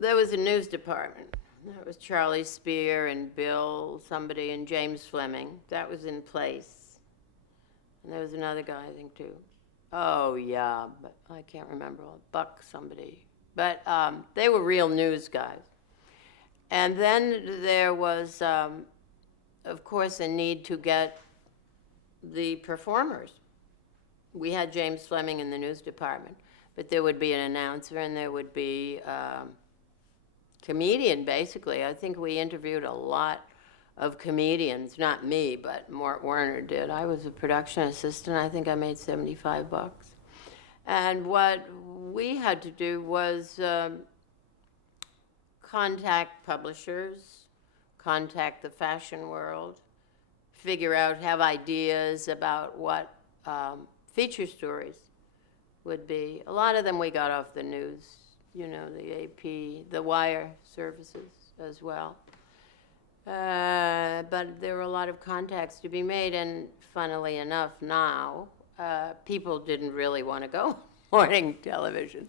There was a news department. That was Charlie Spear and Bill, somebody, and James Fleming. That was in place. And there was another guy, I think, too. Oh, yeah, but I can't remember. Buck somebody. But they were real news guys. And then there was, of course, a need to get the performers. We had James Fleming in the news department, but there would be an announcer and there would be comedian, basically. I think we interviewed a lot of comedians, not me, but Mort Werner did. I was a production assistant. I think I made $75. And what we had to do was contact publishers, contact the fashion world, figure out, have ideas about what feature stories would be. A lot of them we got off the news, you know, the AP, the wire services as well. But there were a lot of contacts to be made, and funnily enough now, people didn't really want to go morning television.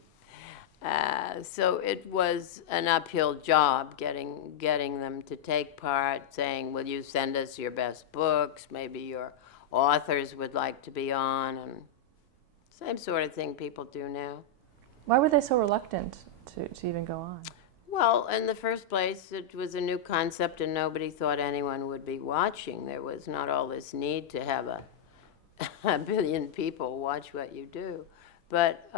So it was an uphill job getting them to take part, saying, will you send us your best books? Maybe your authors would like to be on, and same sort of thing people do now. Why were they so reluctant to even go on? Well, in the first place, it was a new concept and nobody thought anyone would be watching. There was not all this need to have a billion people watch what you do. But,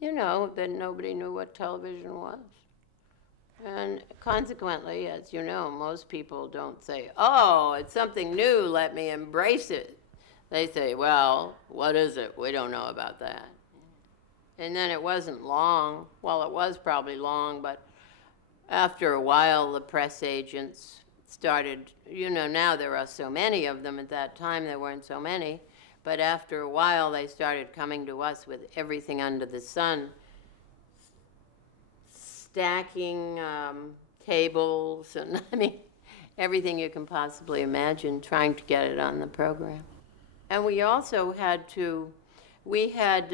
you know, then nobody knew what television was. And consequently, as you know, most people don't say, oh, it's something new, let me embrace it. They say, well, what is it? We don't know about that. And then it wasn't long. Well, it was probably long, but after a while, the press agents started, you know, now there are so many of them. At that time, there weren't so many. But after a while, they started coming to us with everything under the sun, stacking tables, and I mean, everything you can possibly imagine, trying to get it on the program. And we also had to, we had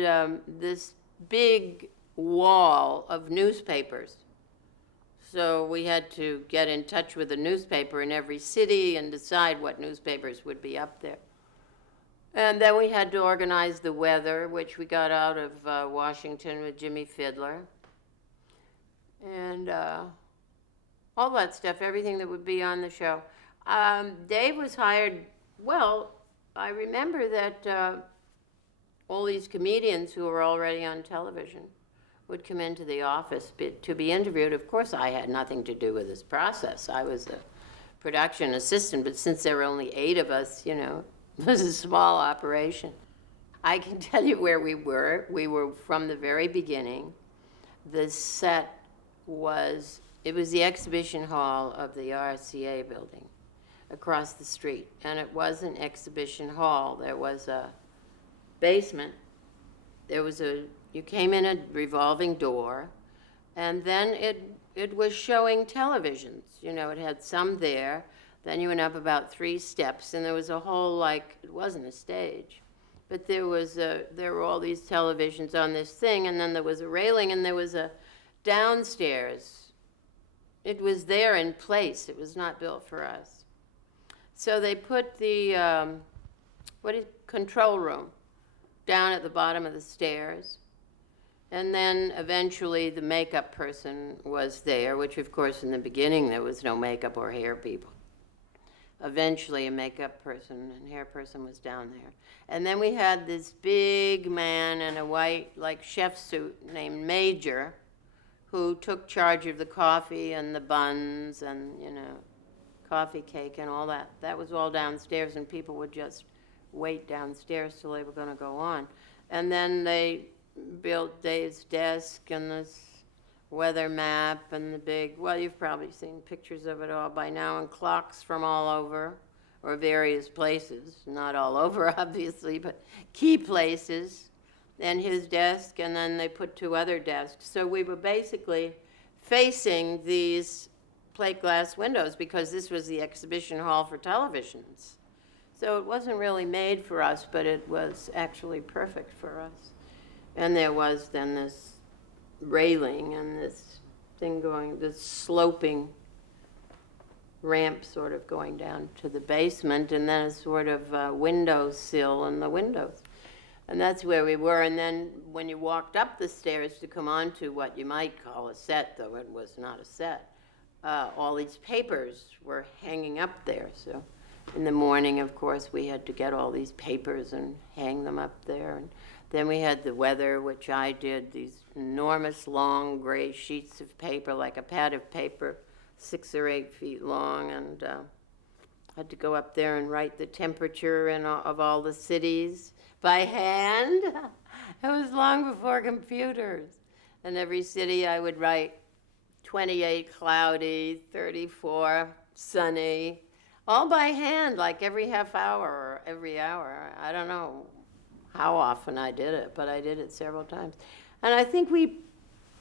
this big wall of newspapers. So we had to get in touch with a newspaper in every city and decide what newspapers would be up there. And then we had to organize the weather, which we got out of Washington with Jimmy Fiddler. And all that stuff, everything that would be on the show. Dave was hired, well, I remember that all these comedians who were already on television would come into the office to be interviewed. Of course, I had nothing to do with this process. I was a production assistant, but since there were only 8 of us, you know, it was a small operation. I can tell you where we were. We were from the very beginning. The set was, it was the exhibition hall of the RCA building across the street. And it was an exhibition hall. There was a basement. There was you came in a revolving door, and then it was showing televisions. You know, it had some there. Then you went up about 3 steps, and there was a whole, like, it wasn't a stage, but there were all these televisions on this thing, and then there was a railing, and there was a downstairs. It was there in place. It was not built for us. So they put the control room down at the bottom of the stairs. And then eventually the makeup person was there, which of course in the beginning there was no makeup or hair people. Eventually a makeup person and hair person was down there. And then we had this big man in a white, like, chef suit named Major, who took charge of the coffee and the buns and, you know, coffee cake and all that. That was all downstairs, and people would just wait downstairs till they were going to go on. And then they built Dave's desk and this weather map and the big, well, you've probably seen pictures of it all by now, and clocks from all over, or various places, not all over obviously, but key places, and his desk, and then they put 2 other desks. So we were basically facing these plate glass windows because this was the exhibition hall for televisions. So it wasn't really made for us, but it was actually perfect for us. And there was then this railing and this thing going, the sloping ramp sort of going down to the basement, and then a sort of window sill in the windows. And that's where we were. And then when you walked up the stairs to come onto what you might call a set, though it was not a set, all these papers were hanging up there. So in the morning, of course, we had to get all these papers and hang them up there. And then we had the weather, which I did, these enormous long gray sheets of paper, like a pad of paper, 6 or 8 feet long, and had to go up there and write the temperature of all the cities by hand. It was long before computers. And every city I would write 28 cloudy, 34 sunny, all by hand, like every half hour or every hour. I don't know how often I did it, but I did it several times. And I think we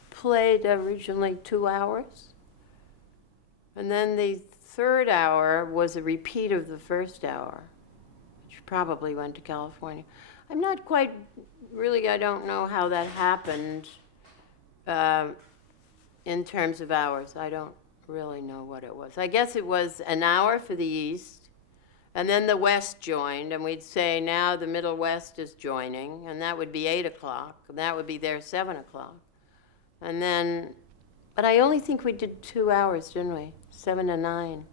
played originally 2 hours. And then the third hour was a repeat of the first hour, which probably went to California. I'm not quite, really, I don't know how that happened in terms of hours. I don't really know what it was. I guess it was an hour for the East, and then the West joined, and we'd say now the Middle West is joining, and that would be 8 o'clock, and that would be their 7 o'clock. And then, but I only think we did 2 hours, didn't we? 7 to 9.